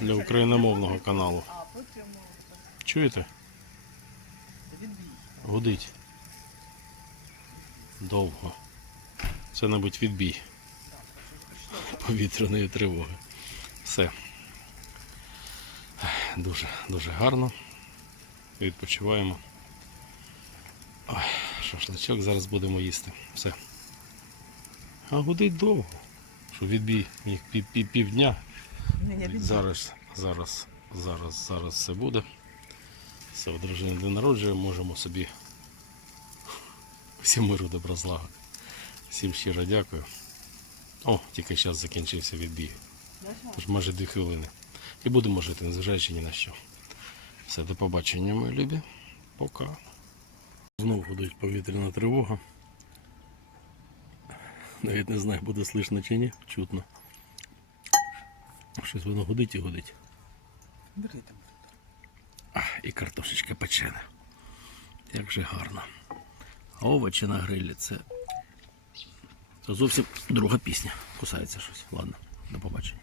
для україномовного каналу. Чуєте? Гудить. Довго. Це, мабуть, відбій повітряної тривоги. Все. Дуже, дуже гарно. Відпочиваємо. Ой, шашличок зараз будемо їсти. Все. А гудить довго. Що відбій міг пів, пів, Зараз, зараз, зараз, зараз все буде. Все, дружини день народження, можемо собі всім миру добра злагоди. Всім щиро дякую. О, тільки зараз закінчився відбій. Тож майже дві хвилини. І будемо жити, незважаючи ні на що. Все, до побачення, мої любі. Пока. Знову гудить повітряна тривога. Навіть не знаю, буде слышно чи ні, чутно. Щось воно гудить і гудить. Бери там. А, і картошечка печена. Як же гарно. А овочі на грилі це. Це зовсім друга пісня. Кусається щось. Ладно, до побачення.